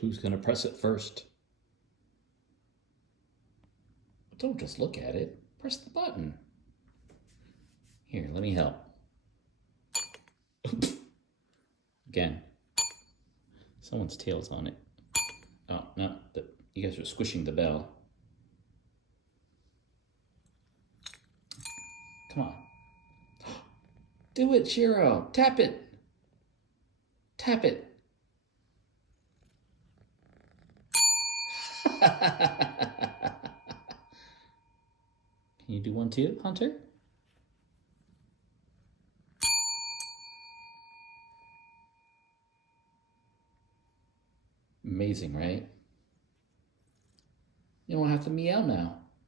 Who's going to press it first? Don't just look at it. Press the button. Here, let me help. Again. Someone's tail's on it. Oh, no. You guys are squishing the bell. Come on. Do it, Shiro. Tap it. Tap it. Can you do one too, Hunter? Amazing, right? You don't have to meow now.